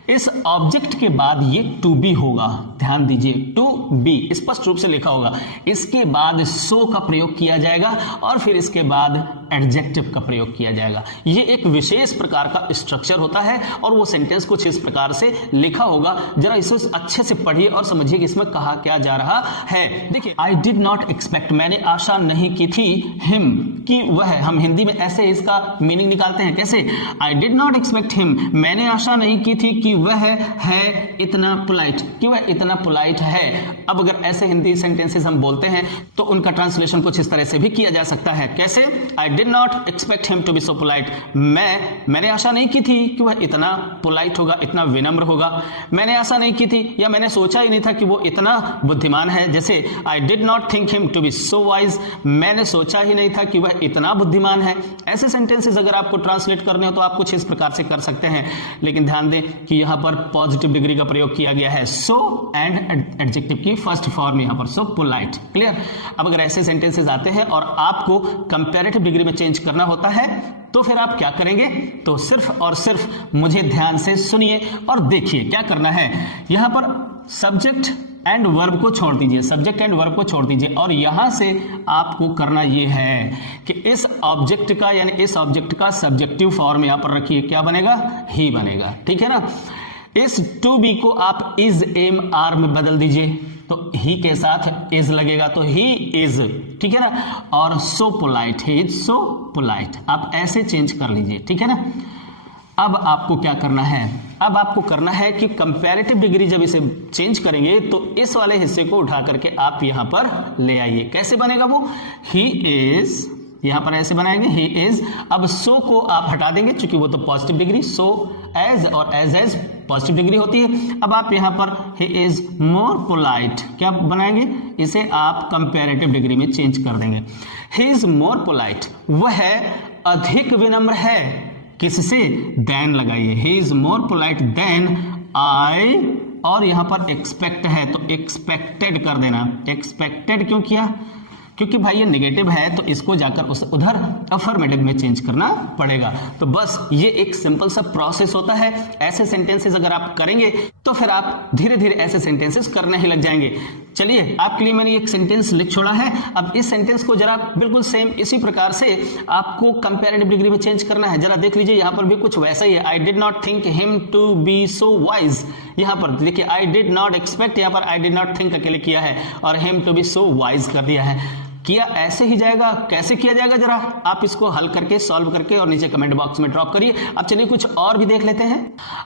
इस ऑब्जेक्ट के बाद ये टू बी होगा, ध्यान दीजिए, टू बी स्पष्ट रूप से लिखा होगा, इसके बाद सो का प्रयोग किया जाएगा और फिर इसके बाद एडजेक्टिव का प्रयोग किया जाएगा। ये एक विशेष प्रकार का स्ट्रक्चर होता है और वो सेंटेंस कुछ इस प्रकार से लिखा होगा। जरा इसे अच्छे से पढ़िए और समझिए कि इसमें कहा क्या जा रहा है। देखिए, आई डिड नॉट एक्सपेक्ट, मैंने आशा नहीं की थी, हिम, कि वह, हम हिंदी में ऐसे इसका मीनिंग निकालते हैं, कैसे, I did not expect him, मैंने आशा नहीं की थी कि वह है इतना पोलाइट, कि वह इतना पोलाइट है। अब अगर ऐसे हिंदी सेंटेंसेस हम बोलते हैं तो उनका ट्रांसलेशन कुछ इस तरह से भी किया जा सकता है, कैसे, I did not expect him to be so polite, मैंने आशा नहीं की थी कि वह इतना पोलाइट होगा, इतना विनम्र होगा। मैंने आशा नहीं की थी या मैंने सोचा ही नहीं था कि वो इतना बुद्धिमान है, जैसे I did not think him to be so wise, मैंने सोचा ही नहीं था कि वह इतना बुद्धिमान है। ऐसे सेंटेंसेस अगर आपको ट्रांसलेट करने हो तो आप कुछ इस प्रकार से कर सकते हैं, लेकिन ध्यान दें कि यहां पर पॉजिटिव डिग्री का प्रयोग किया गया है, सो एंड एडजेक्टिव की फर्स्ट फॉर्म यहां पर, सो पोलाइट। क्लियर? अब अगर ऐसे सेंटेंसेस आते हैं और आपको कंपैरेटिव डिग्री में चेंज करना होता है तो फिर आप क्या करेंगे, तो सिर्फ और सिर्फ मुझे ध्यान से सुनिए और देखिए क्या करना है। यहां पर सब्जेक्ट एंड वर्ब को छोड़ दीजिए, सब्जेक्ट एंड वर्ब को छोड़ दीजिए, और यहां से आपको करना यह है कि इस ऑब्जेक्ट का, यानी इस ऑब्जेक्ट का सब्जेक्टिव फॉर्म यहां पर रखिए, क्या बनेगा, ही बनेगा, ठीक है ना। इस टू बी को आप इज एम आर में बदल दीजिए, तो ही के साथ इज लगेगा, तो ही इज, ठीक है ना। और सो polite, he is so polite, आप ऐसे चेंज कर लीजिए, ठीक है ना। अब आपको क्या करना है, अब आपको करना है कि कंपैरेटिव डिग्री जब इसे चेंज करेंगे तो इस वाले हिस्से को उठा करके आप यहां पर ले आइए। कैसे बनेगा वो, ही इज, यहां पर ऐसे बनाएंगे ही इज। अब सो को आप हटा देंगे क्योंकि वो तो पॉजिटिव डिग्री, सो एज और एज पॉजिटिव डिग्री होती है। अब आप यहां पर ही इज मोर पोलाइट क्या बनाएंगे, इसे आप कंपैरेटिव डिग्री में चेंज कर देंगे। ही इज मोर पोलाइट, वह अधिक विनम्र है, किससे, देन लगाइए, he is more polite than I, और यहां पर एक्सपेक्ट है तो एक्सपेक्टेड कर देना। एक्सपेक्टेड क्यों किया, क्योंकि भाई ये नेगेटिव है तो इसको जाकर उस उधर अफर्मेटिव में चेंज करना पड़ेगा। तो बस ये एक सिंपल सा प्रोसेस होता है। ऐसे सेंटेंसेस अगर आप करेंगे तो फिर आप धीरे धीरे ऐसे सेंटेंसेस करने ही लग जाएंगे। चलिए, आपके लिए मैंने एक सेंटेंस लिख छोड़ा है। अब इस सेंटेंस को जरा बिल्कुल सेम इसी प्रकार से आपको कंपैरेटिव डिग्री में चेंज करना है। जरा देख लीजिए, यहां पर भी कुछ वैसा ही है। I did not think him to be so wise, यहां पर देखिए आई डिड नॉट एक्सपेक्ट, यहां पर आई डिड नॉट थिंक अकेले किया है और him to be so wise कर दिया है। किया ऐसे ही जाएगा, कैसे किया जाएगा जरा आप इसको हल करके सॉल्व करके और नीचे कमेंट बॉक्स में ड्रॉप करिए। अब चलिए कुछ और भी देख लेते हैं।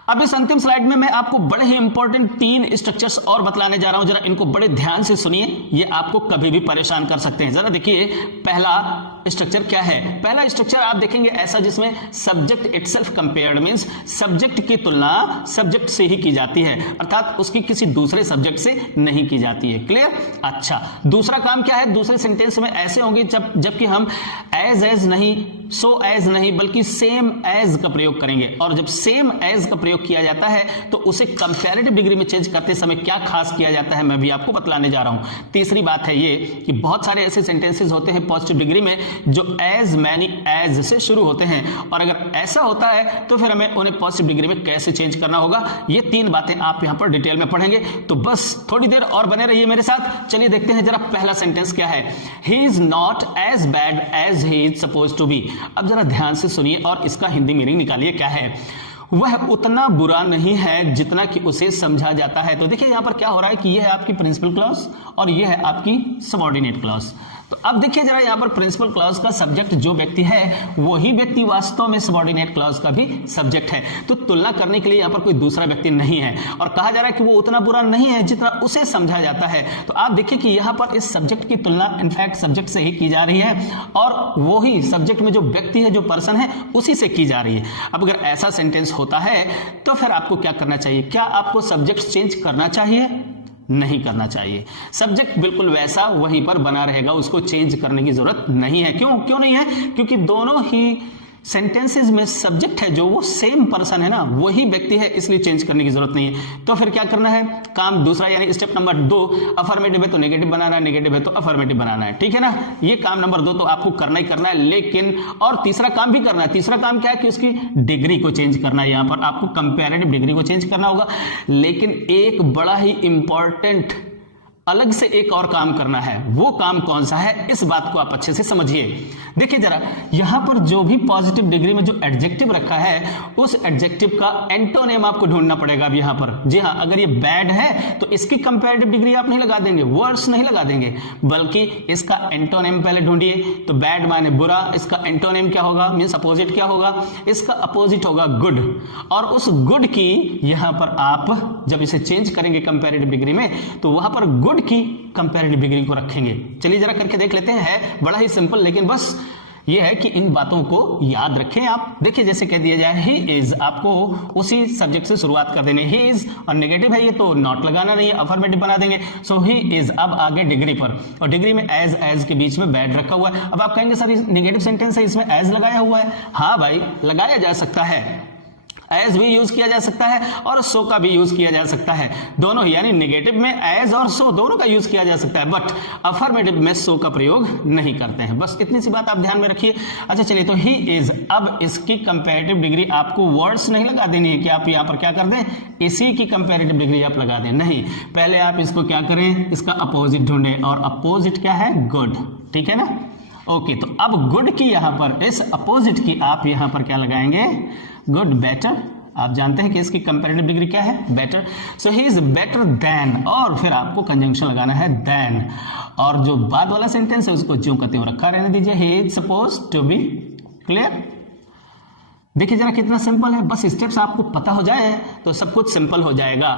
अब इस अंतिम स्लाइड में मैं आपको बड़े ही इंपॉर्टेंट 3 स्ट्रक्चर्स और बतलाने जा रहा हूं, जरा इनको बड़े ध्यान से सुनिए, ये आपको कभी भी परेशान कर सकते हैं। जरा देखिए पहला स्ट्रक्चर क्या है। पहला स्ट्रक्चर आप देखेंगे ऐसा जिसमें subject itself compared means subject की तुलना सब्जेक्ट से ही की जाती है, अर्थात उसकी किसी दूसरे सब्जेक्ट से नहीं की जाती है। क्लियर? अच्छा, दूसरा काम क्या है, दूसरे सेंटेंस में ऐसे होंगे जबकि हम एज नहीं, सो एज नहीं, बल्कि सेम एज का प्रयोग करेंगे। और जब सेम एज का प्रयोग किया जाता है तो उसे कंपैरेटिव डिग्री में चेंज करते समय क्या खास किया जाता है मैं भी आपको बतलाने जा रहा हूं। तीसरी बात है ये कि बहुत सारे ऐसे सेंटेंसेस होते हैं पॉजिटिव डिग्री में जो एज मैनी एज से शुरू होते हैं, और अगर ऐसा होता है तो फिर हमें उन्हें पॉजिटिव डिग्री में कैसे चेंज करना होगा, ये 3 बातें आप यहां पर डिटेल में पढ़ेंगे। तो बस थोड़ी देर और बने रहिए मेरे साथ। चलिए देखते हैं जरा पहला सेंटेंस क्या है। He is not as bad as he is supposed to be। अब जरा ध्यान से सुनिए और इसका हिंदी मीनिंग निकालिए क्या है। वह उतना बुरा नहीं है जितना कि उसे समझा जाता है। तो देखिए यहां पर क्या हो रहा है कि यह है आपकी प्रिंसिपल क्लॉज और यह है आपकी सबऑर्डिनेट क्लॉज। तो अब देखिए जरा यहां पर प्रिंसिपल क्लॉज का सब्जेक्ट जो व्यक्ति है वही व्यक्ति वास्तव में सबऑर्डिनेट क्लॉज का भी सब्जेक्ट है। तो तुलना करने के लिए यहां पर कोई दूसरा व्यक्ति नहीं है और कहा जा रहा है कि वो उतना बुरा नहीं है जितना उसे समझा जाता है। तो आप देखिए कि यहां पर इस सब्जेक्ट की तुलना इनफैक्ट सब्जेक्ट से ही की जा रही है और वही सब्जेक्ट में जो व्यक्ति है, जो पर्सन है, उसी से की जा रही है। अब अगर ऐसा सेंटेंस होता है तो फिर आपको क्या करना चाहिए? क्या आपको सब्जेक्ट चेंज करना चाहिए? नहीं करना चाहिए। सब्जेक्ट बिल्कुल वैसा वहीं पर बना रहेगा, उसको चेंज करने की जरूरत नहीं है। क्यों नहीं है? क्योंकि दोनों ही सेंटेंसेस में सब्जेक्ट है जो वो सेम पर्सन है ना, वही व्यक्ति है, इसलिए चेंज करने की जरूरत नहीं है। तो फिर क्या करना है? काम दूसरा यानी स्टेप नंबर 2, अफर्मेटिव है तो नेगेटिव बनाना है, नेगेटिव है तो अफर्मेटिव बनाना है। ठीक है ना? ये काम नंबर 2 तो आपको करना ही करना है, लेकिन और तीसरा काम भी करना है। तीसरा काम क्या है कि उसकी डिग्री को चेंज करना है। यहां पर आपको कंपैरेटिव डिग्री को चेंज करना होगा, लेकिन एक बड़ा ही इंपॉर्टेंट अलग से एक और काम करना है। वो काम कौन सा है, इस बात को आप अच्छे से समझिए। देखिए जरा यहां पर जो भी पॉजिटिव डिग्री में जो एडजेक्टिव रखा है उस एडजेक्टिव का एंटोनिम आपको ढूंढना पड़ेगा। अब यहां पर जी हां, अगर ये बैड है तो इसकी कंपैरेटिव डिग्री आप नहीं लगा देंगे, वर्ड्स नहीं लगा देंगे, बल्कि इसका एंटोनिम पहले ढूंढिए। तो बैड माने बुरा, इसका एंटोनिम क्या होगा, मींस अपोजिट क्या होगा? इसका अपोजिट होगा गुड। और उस गुड की यहां पर आप जब इसे चेंज करेंगे कंपैरेटिव डिग्री में तो वहां पर गुड की कंपैरेटिव डिग्री को रखेंगे। चलिए जरा करके देख लेते हैं। है बड़ा ही सिंपल, लेकिन बस ये है कि इन बातों को याद रखें आप। देखिए जैसे कह दिया जाए ही इज, आपको उसी सब्जेक्ट से शुरुआत कर देनी। ही इज और नेगेटिव है ये तो नॉट लगाना नहीं है, अफर्मेटिव बना देंगे। सो ही इज। अब आगे डिग्री पर, और डिग्री में एज के बीच में बैड रखा हुआ है। अब आप कहेंगे सर नेगेटिव सेंटेंस है, इसमें एज लगाया हुआ है। हाँ भाई, लगाया जा सकता है, एज भी यूज किया जा सकता है और सो का भी यूज किया जा सकता है। दोनों यानी नेगेटिव में एज और सो दोनों का यूज किया जा सकता है, बट अफर्मेटिव में सो का प्रयोग नहीं करते हैं। बस इतनी सी बात आप ध्यान में रखिए। अच्छा चलिए, तो ही इज, अब इसकी कंपैरेटिव डिग्री आपको वर्ड्स नहीं लगा देनी है कि आप यहां पर क्या कर दें, इसी की कंपैरेटिव डिग्री आप लगा दें। नहीं, पहले आप इसको क्या करें, इसका अपोजिट ढूंढें, और अपोजिट क्या है? गुड। ठीक है ना? ओके, तो अब गुड की यहां पर, इस अपोजिट की आप यहां पर क्या लगाएंगे? Good, better. आप जानते हैं कि इसकी कंपैरेटिव डिग्री क्या है? Better. So he is better than, और फिर आपको कंजंक्शन लगाना है देन, और जो बाद वाला सेंटेंस है उसको ज्यों का त्यों रखा रहने दीजिए। He is supposed to be. Clear? देखिए जरा कितना सिंपल है, बस स्टेप्स आपको पता हो जाए तो सब कुछ सिंपल हो जाएगा।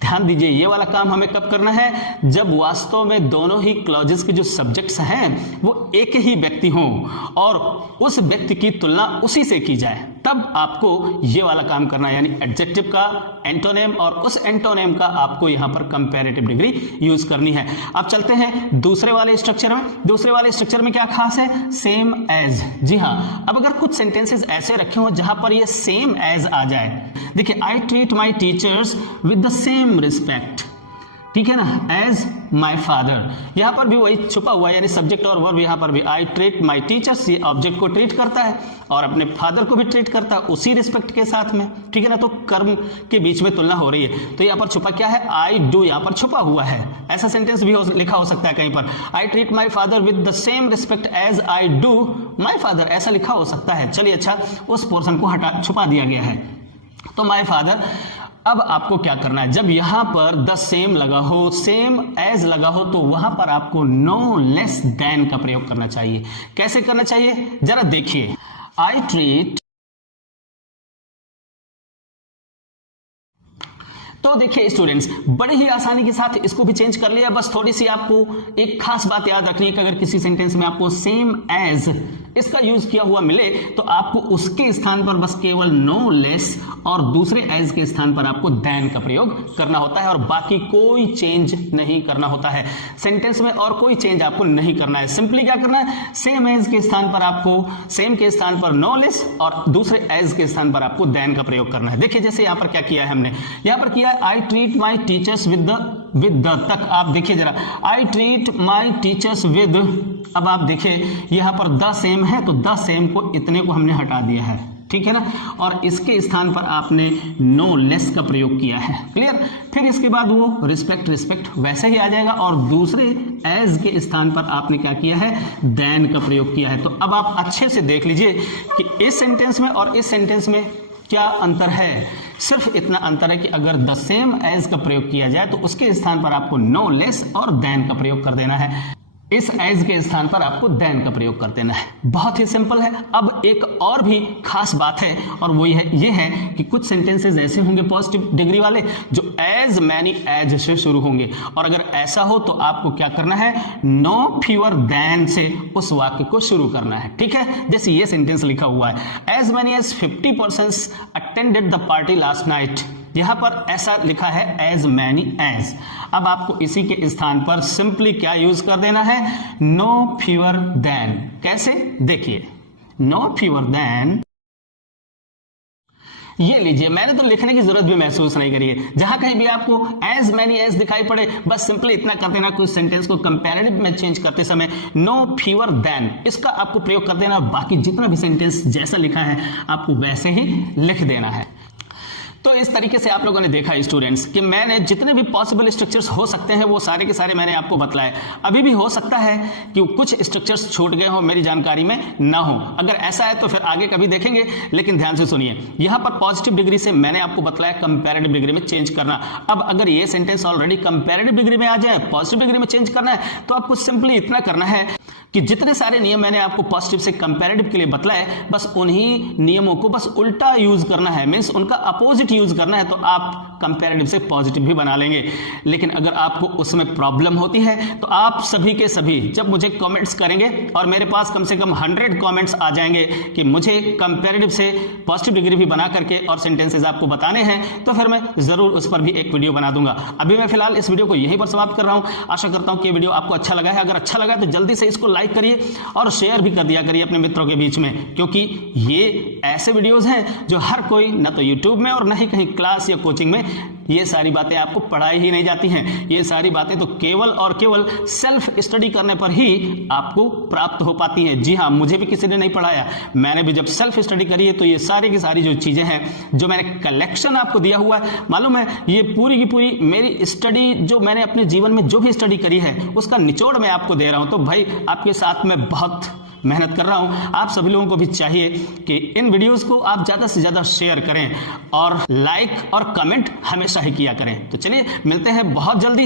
ध्यान दीजिए, ये वाला काम हमें कब करना है, जब वास्तव में दोनों ही क्लॉजेस के जो सब्जेक्ट्स हैं वो एक ही व्यक्ति हों और उस व्यक्ति की तुलना उसी से की जाए, तब आपको ये वाला काम करना है, यानी एडजेक्टिव का एंटोनिम और उस एंटोनिम का आपको यहां पर कंपैरेटिव डिग्री यूज करनी है। अब चलते हैं दूसरे वाले स्ट्रक्चर में। दूसरे वाले स्ट्रक्चर में क्या खास है, सेम एज। जी हां, अब अगर कुछ सेंटेंसेस ऐसे रखे हो जहां पर ये सेम एज आ जाए, देखिए आई treat my teachers with the same respect, ठीक है ना, एज माई फादर। यहां पर भी वही छुपा हुआ है, यानी सब्जेक्ट और वर्ब यहां पर भी आई ट्रीट माई टीचर्स, ये ऑब्जेक्ट को ट्रीट करता है और अपने फादर को भी ट्रीट करता है उसी रिस्पेक्ट के साथ में, ठीक है ना, तो कर्म के बीच में तुलना हो रही है। तो यहां पर छुपा क्या है, आई डू यहां पर छुपा हुआ है। ऐसा सेंटेंस भी लिखा हो सकता है कहीं पर, I treat my father with the same respect as I do my father, ऐसा लिखा हो सकता है। चलिए अच्छा, उस पोर्शन को छुपा दिया गया है। तो माई फादर, अब आपको क्या करना है, जब यहां पर द सेम लगा हो, सेम एज लगा हो, तो वहां पर आपको नो लेस देन का प्रयोग करना चाहिए। कैसे करना चाहिए, जरा देखिए, आई ट्रीट, तो देखिए स्टूडेंट्स, बड़े ही आसानी के साथ इसको भी चेंज कर लिया। बस थोड़ी सी आपको एक खास बात याद रखनी है कि अगर किसी सेंटेंस में आपको सेम एज इसका यूज किया हुआ मिले तो आपको उसके स्थान पर बस केवल नो लेस और दूसरे एज के स्थान पर आपको देन का प्रयोग करना होता है और बाकी कोई चेंज नहीं करना होता है। सेंटेंस में और कोई चेंज आपको नहीं करना है। सिंपली क्या करना है, सेम एज के स्थान पर आपको सेम के स्थान पर नो लेस और दूसरे एज के स्थान पर आपको देन का प्रयोग करना है। देखिए जैसे यहां पर क्या किया है हमने, यहां पर किया आई treat my teachers with the तक, आप देखिए जरा, आई ट्रीट माई टीचर्स विद, अब आप देखिए यहां पर द सेम है तो द सेम को इतने को हमने हटा दिया है, ठीक है ना, और इसके स्थान पर आपने नो लेस का प्रयोग किया है। क्लियर, फिर इसके बाद वो रिस्पेक्ट वैसे ही आ जाएगा और दूसरे एज के स्थान पर आपने क्या किया है, देन का प्रयोग किया है। तो अब आप अच्छे से देख लीजिए कि इस सेंटेंस में और इस सेंटेंस में क्या अंतर है। सिर्फ इतना अंतर है कि अगर द सेम एज का प्रयोग किया जाए तो उसके स्थान पर आपको नो लेस और देन का प्रयोग कर देना है, इस एज के स्थान पर आपको देन का प्रयोग कर देना है। बहुत ही सिंपल है। अब एक और भी खास बात है और वो ये है कि कुछ सेंटेंसेस ऐसे होंगे पॉजिटिव डिग्री वाले जो एज मैनी एज से शुरू होंगे, और अगर ऐसा हो तो आपको क्या करना है, नो फीवर देन से उस वाक्य को शुरू करना है, ठीक है। जैसे ये सेंटेंस लिखा हुआ है, as many as 50% attended the party last night, यहां पर ऐसा लिखा है एज मैनी एज। अब आपको इसी के स्थान पर सिंपली क्या यूज कर देना है, नो फीवर देन। कैसे, देखिए, नो फीवर देन, ये लीजिए, मैंने तो लिखने की जरूरत भी महसूस नहीं करी है। जहां कहीं भी आपको एज मैनी एज दिखाई पड़े बस सिंपली इतना कर देना, कुछ सेंटेंस को कंपैरेटिव में चेंज करते समय नो फीवर देन इसका आपको प्रयोग कर देना, बाकी जितना भी सेंटेंस जैसा लिखा है आपको वैसे ही लिख देना है। तो इस तरीके से आप लोगों ने देखा स्टूडेंट्स कि मैंने जितने भी पॉसिबल स्ट्रक्चर्स हो सकते हैं वो सारे के सारे मैंने आपको बतलाए। अभी भी हो सकता है कि कुछ स्ट्रक्चर्स छूट गए हो, मेरी जानकारी में ना हो। अगर ऐसा है तो फिर आगे कभी देखेंगे, लेकिन ध्यान से सुनिए, यहां पर पॉजिटिव डिग्री से मैंने आपको बतलाया कंपैरेटिव डिग्री में चेंज करना। अब अगर ये सेंटेंस ऑलरेडी कंपैरेटिव डिग्री में आ जाए, पॉजिटिव डिग्री में चेंज करना है, तो आपको सिंपली इतना करना है कि जितने सारे नियम मैंने आपको पॉजिटिव से कंपैरेटिव के लिए बतलाए, बस उन्हीं नियमों को बस उल्टा यूज करना है, मींस उनका अपोजिट यूज करना है, तो आप कंपैरेटिव से पॉजिटिव भी बना लेंगे। लेकिन अगर आपको उसमें प्रॉब्लम होती है तो आप सभी के सभी जब मुझे कमेंट्स करेंगे और मेरे पास कम से कम 100 कमेंट्स आ जाएंगे कि मुझे कंपैरेटिव से पॉजिटिव डिग्री भी बना करके और सेंटेंसेस आपको बताने हैं, तो फिर मैं जरूर उस पर भी एक वीडियो बना दूंगा। अभी मैं फिलहाल इस वीडियो को यहीं पर समाप्त कर रहा हूं। आशा करता हूं कि वीडियो आपको अच्छा लगा है। अगर अच्छा लगा तो जल्दी से इसको लाइक करिए और शेयर भी कर दिया करिए अपने मित्रों के बीच में, क्योंकि ये ऐसे वीडियोस हैं जो हर कोई न तो यूट्यूब में और न ही कहीं क्लास या कोचिंग में ये सारी बातें आपको पढ़ाई ही नहीं जाती हैं। ये सारी बातें तो केवल और केवल सेल्फ स्टडी करने पर ही आपको प्राप्त हो पाती हैं। जी हाँ, मुझे भी किसी ने नहीं पढ़ाया, मैंने भी जब सेल्फ स्टडी करी है तो ये सारी की सारी जो चीजें हैं, जो मैंने कलेक्शन आपको दिया हुआ है, मालूम है, ये पूरी की पूरी मेरी स्टडी जो मैंने अपने जीवन में जो भी स्टडी करी है उसका निचोड़ मैं आपको दे रहा हूं। तो भाई आपके साथ में बहुत मेहनत कर रहा हूं। आप सभी लोगों को भी चाहिए कि इन वीडियोस को आप ज्यादा से ज्यादा शेयर करें और लाइक और कमेंट हमेशा ही किया करें। तो चलिए मिलते हैं बहुत जल्दी।